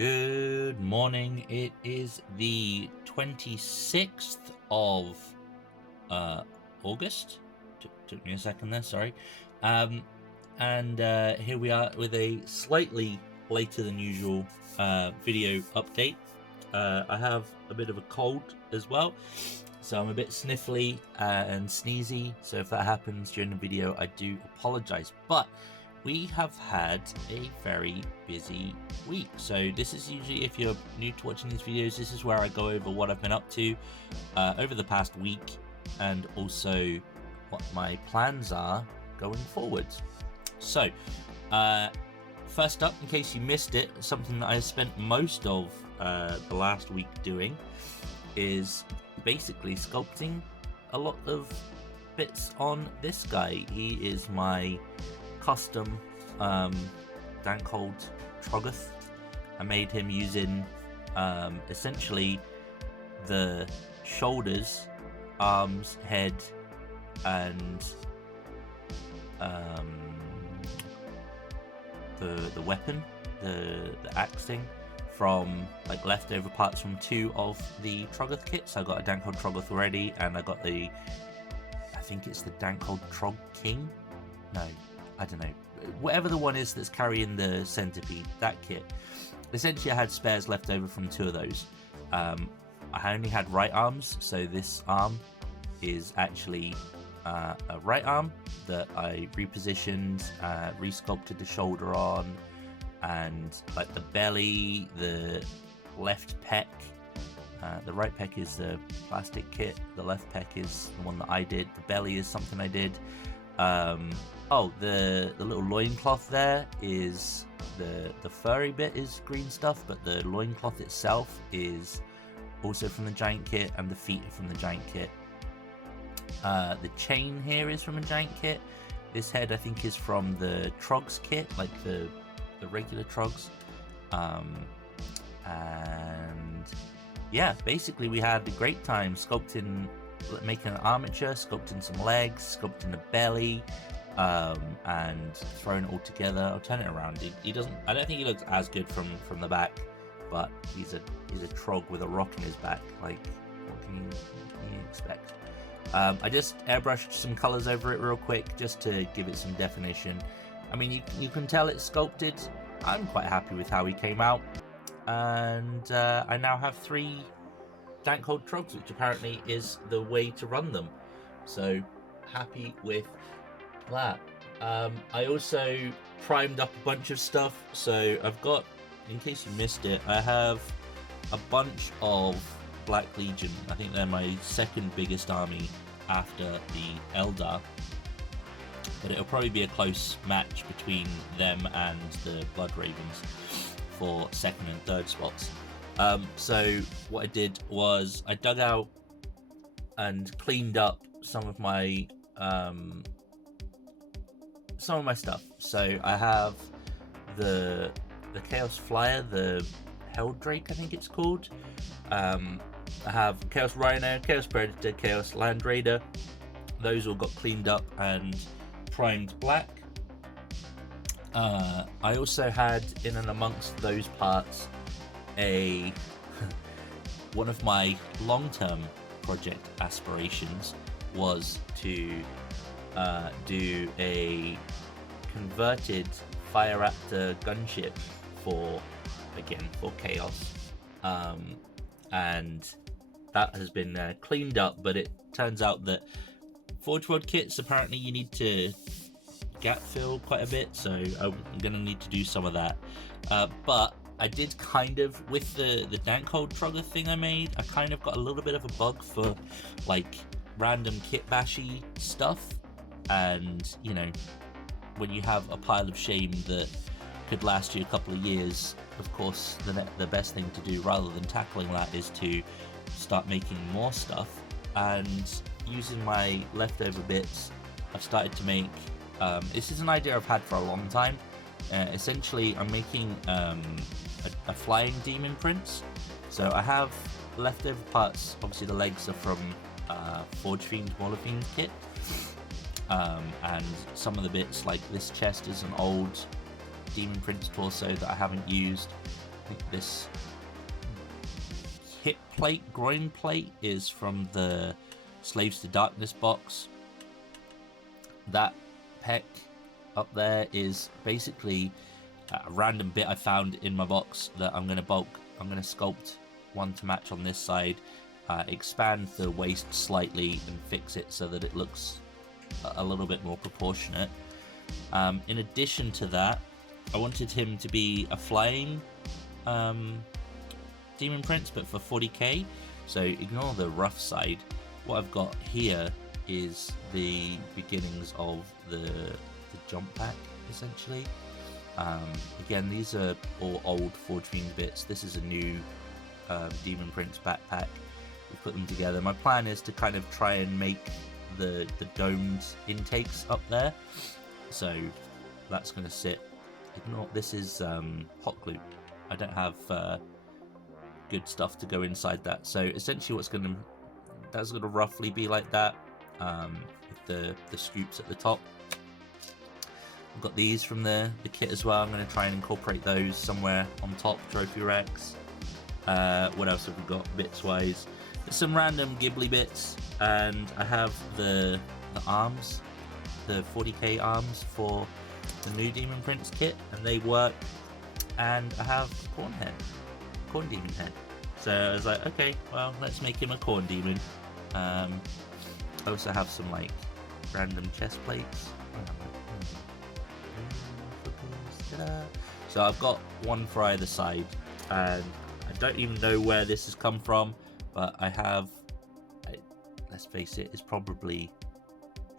Good morning. It is the 26th of August. Took me a second there, sorry. And here we are with a slightly later than usual video update. I have a bit of a cold as well, so I'm a bit sniffly and sneezy. So if that happens during the video, I do apologize. But we have had a very busy week. So this is usually, if you're new to watching these videos, this is where I go over what I've been up to over the past week, and also what my plans are going forwards. So first up, in case you missed it, something that I spent most of the last week doing is basically sculpting a lot of bits on this guy. He is my custom Dankhold Troggoth. I made him using essentially the shoulders, arms, head, and the weapon, the axe thing, from like leftover parts from two of the Troggoth kits. I got a Dankhold Troggoth already, and I got I think it's the Dankhold Trog King. No, I don't know. Whatever the one is that's carrying the centipede, that kit. Essentially, I had spares left over from two of those. I only had right arms, so this arm is actually a right arm that I repositioned, resculpted the shoulder on, and like the belly, the left pec. The right pec is the plastic kit, the left pec is the one that I did, the belly is something I did. Oh, the little loincloth there is the furry bit is green stuff, but the loincloth itself is also from the giant kit, and the feet are from the giant kit. The chain here is from a giant kit. This head I think is from the Trogs kit, like the regular Trogs. And yeah, basically we had a great time sculpting, making an armature, sculpting some legs, sculpting a belly, and throwing it all together. I'll turn it around. He doesn't. I don't think he looks as good from the back, but he's a Trog with a rock in his back. Like, what can you expect? I just airbrushed some colors over it real quick just to give it some definition. I mean, you can tell it's sculpted. I'm quite happy with how he came out, and I now have 3 Dankhold Trogs, which apparently is the way to run them. So happy with that. I also primed up a bunch of stuff. So I've got, in case you missed it, I have a bunch of Black Legion. I think they're my second biggest army after the Eldar, but it'll probably be a close match between them and the Blood Ravens for second and third spots. So what I did was I dug out and cleaned up some of my stuff. So I have the Chaos Flyer, the Helldrake I think it's called. I have Chaos Rhino, Chaos Predator, Chaos Land Raider. Those all got cleaned up and primed black. I also had, in and amongst those parts, one of my long-term project aspirations was to do a converted Fire Raptor gunship for Chaos, and that has been cleaned up. But it turns out that Forge World kits, apparently you need to gap fill quite a bit, so I'm gonna need to do some of that. But I did kind of, with the Dankhold Troggoth thing I made, I kind of got a little bit of a bug for like random kit bashy stuff. And you know, when you have a pile of shame that could last you a couple of years, of course the best thing to do, rather than tackling that, is to start making more stuff. And using my leftover bits, I've started to make, this is an idea I've had for a long time. Essentially, I'm making a flying demon prince. So I have leftover parts. Obviously the legs are from Forge Fiend, Mauler Fiend kit. And some of the bits, like this chest, is an old Demon Prince torso that I haven't used. think this hip plate, groin plate is from the Slaves to Darkness box. That pec up there is basically a random bit I found in my box that I'm going to sculpt one to match on this side, expand the waist slightly and fix it so that it looks a little bit more proportionate. In addition to that, I wanted him to be a flying Demon Prince, but for 40k, so ignore the rough side. What I've got here is the beginnings of the jump pack, essentially. Again, these are all old Forge Fiend bits. This is a new Demon Prince backpack. We put them together. My plan is to kind of try and make the domed intakes up there. So that's going to sit. Ignore, this is hot glue. I don't have good stuff to go inside that. So essentially, that's going to roughly be like that, with the scoops at the top. I've got these from the kit as well. I'm going to try and incorporate those somewhere on top, trophy racks. What else have we got bits wise? There's some random Ghibli bits, and I have the arms, the 40k arms for the new Demon Prince kit, and they work. And I have a corn demon head. So I was like, okay, well, let's make him a corn demon. I also have some like random chest plates. So I've got one for either side, and I don't even know where this has come from, but I have, let's face it, it's probably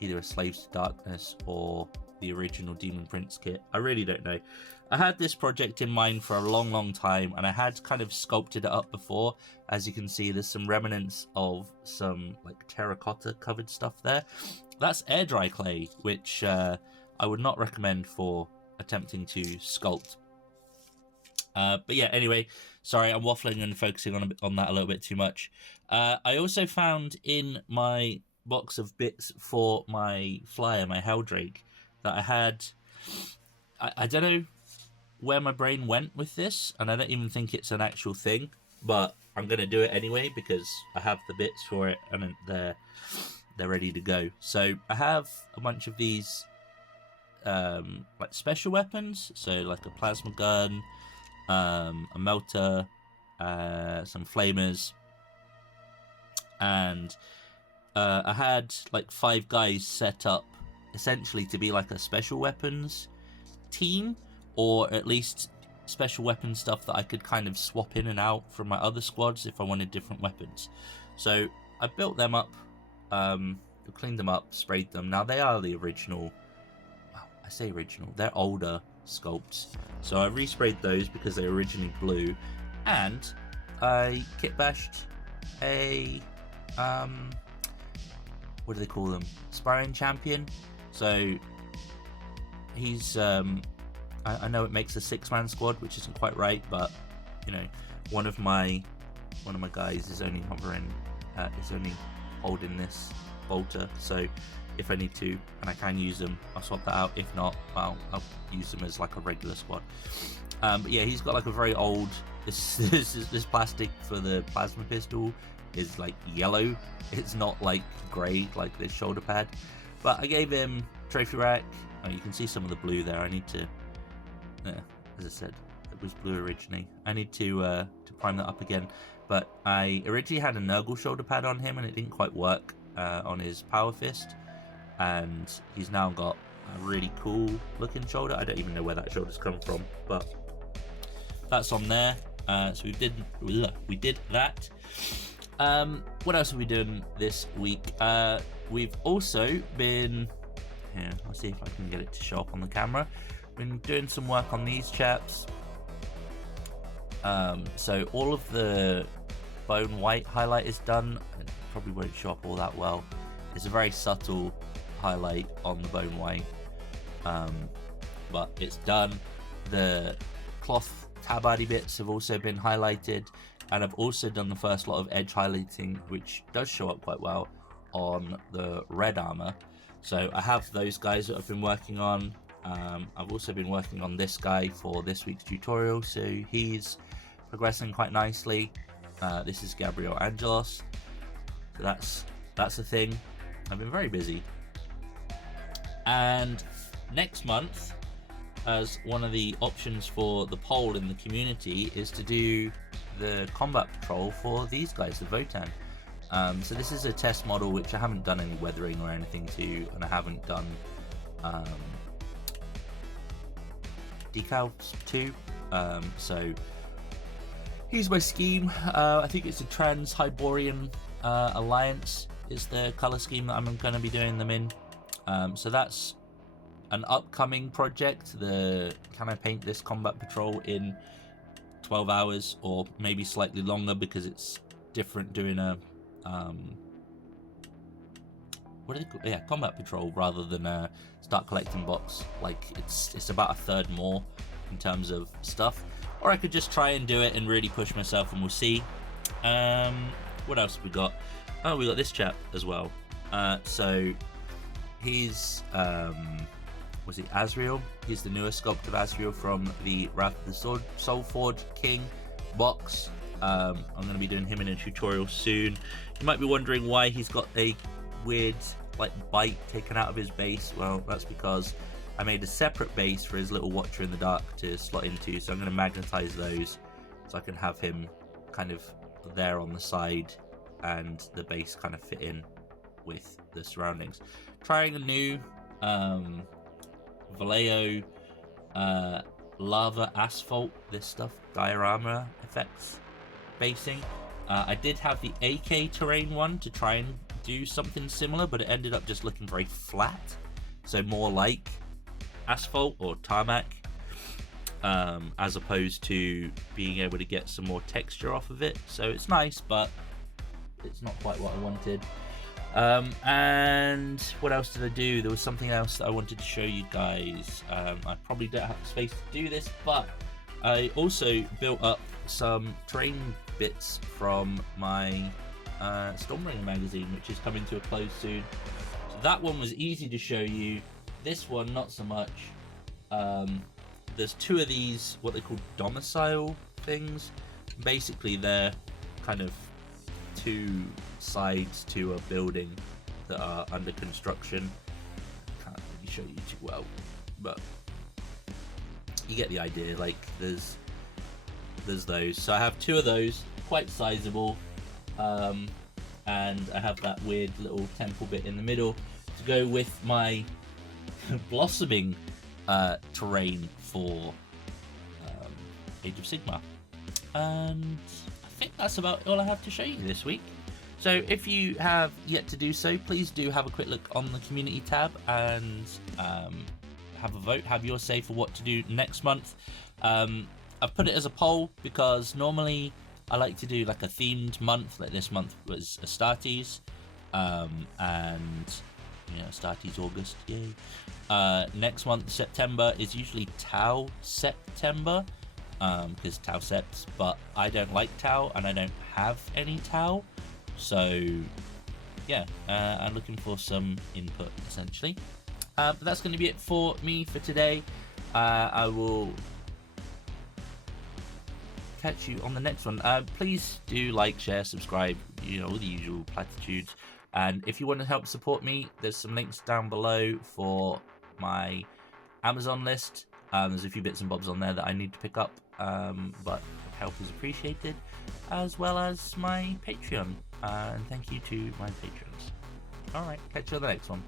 either a Slaves to Darkness or the original Demon Prince kit. I really don't know. I had this project in mind for a long time, and I had kind of sculpted it up before. As you can see, there's some remnants of some like terracotta covered stuff there. That's air dry clay, which I would not recommend for attempting to sculpt. But yeah, anyway, sorry, I'm waffling and focusing on that a little bit too much. I also found in my box of bits for my flyer, my Helldrake, that I had, I don't know where my brain went with this, and I don't even think it's an actual thing, but I'm going to do it anyway because I have the bits for it and they're ready to go. So I have a bunch of these like special weapons, so like a plasma gun, a melter, some flamers, and I had like 5 guys set up essentially to be like a special weapons team, or at least special weapon stuff that I could kind of swap in and out from my other squads if I wanted different weapons. So I built them up, cleaned them up, sprayed them. Now they are the original, well, I say original, they're older sculpts. So I resprayed those because they were originally blue, and I kit bashed a, what do they call them? Sparring champion. So he's, I know it makes a 6-man squad, which isn't quite right, but you know, one of my guys is only holding this bolter. So if I need to, and I can use them, I'll swap that out. If not, I'll use them as like a regular squad. But yeah, he's got like a very old. This plastic for the plasma pistol is like yellow. It's not like grey like this shoulder pad. But I gave him trophy rack. Oh, you can see some of the blue there. I need to, as I said, it was blue originally. I need to prime that up again. But I originally had a Nurgle shoulder pad on him, and it didn't quite work on his power fist. And he's now got a really cool looking shoulder. I don't even know where that shoulder's come from, but that's on there. So we did that. What else have we done this week? We've also been here. I'll see if I can get it to show up on the camera. Been doing some work on these chaps. So all of the bone white highlight is done. It probably won't show up all that well. It's a very subtle highlight on the bone white, but it's done. The cloth tabardie bits have also been highlighted, and I've also done the first lot of edge highlighting, which does show up quite well on the red armor. So I have those guys that I've been working on. I've also been working on this guy for this week's tutorial, so he's progressing quite nicely. This is Gabriel Angelos, so that's the thing. I've been very busy. And next month, as one of the options for the poll in the community, is to do the combat patrol for these guys, the Votann. So this is a test model which I haven't done any weathering or anything to, and I haven't done decals to. So here's my scheme. I think it's a Trans-Hyborian Alliance is the color scheme that I'm going to be doing them in. So that's an upcoming project. Can I paint this combat patrol in 12 hours or maybe slightly longer, because it's different doing a what do they call? Yeah, combat patrol rather than a start collecting box. Like it's about a third more in terms of stuff. Or I could just try and do it and really push myself, and we'll see. What else have we got? Oh, we got this chap as well. So he's was it Azrael? He's the newer sculpt of Azrael from the Wrath of the Soulforged King box. I'm going to be doing him in a tutorial soon. You might be wondering why he's got a weird like bite taken out of his base. Well, that's because I made a separate base for his little Watcher in the Dark to slot into, so I'm going to magnetize those so I can have him kind of there on the side and the base kind of fit in with the surroundings. Trying a new Vallejo lava asphalt, this stuff, diorama effects basing. I did have the AK terrain one to try and do something similar, but it ended up just looking very flat, so more like asphalt or tarmac, as opposed to being able to get some more texture off of it. So it's nice, but it's not quite what I wanted. And what else did I do? There was something else that I wanted to show you guys. I probably don't have the space to do this, but I also built up some terrain bits from my Stormbringer magazine, which is coming to a close soon. So that one was easy to show you. This one, not so much. There's two of these, what they call domicile things. Basically, they're kind of two sides to a building that are under construction. Can't really show you too well, but you get the idea. Like there's those. So I have two of those, quite sizable, and I have that weird little temple bit in the middle to go with my blossoming terrain for Age of Sigmar. And I think that's about all I have to show you this week. So if you have yet to do so, please do have a quick look on the community tab and have a vote, have your say for what to do next month. I've put it as a poll because normally I like to do like a themed month, like this month was Astartes, and you know, Astartes August, yay. Next month, September, is usually Tau September, because Tau Seps, but I don't like Tau and I don't have any Tau, so yeah, I'm looking for some input essentially. But that's going to be it for me for today. I will catch you on the next one. Please do like, share, subscribe, you know, all the usual platitudes. And if you want to help support me, there's some links down below for my Amazon list. There's a few bits and bobs on there that I need to pick up, but help is appreciated, as well as my Patreon. And thank you to my patrons. Alright, catch you on the next one.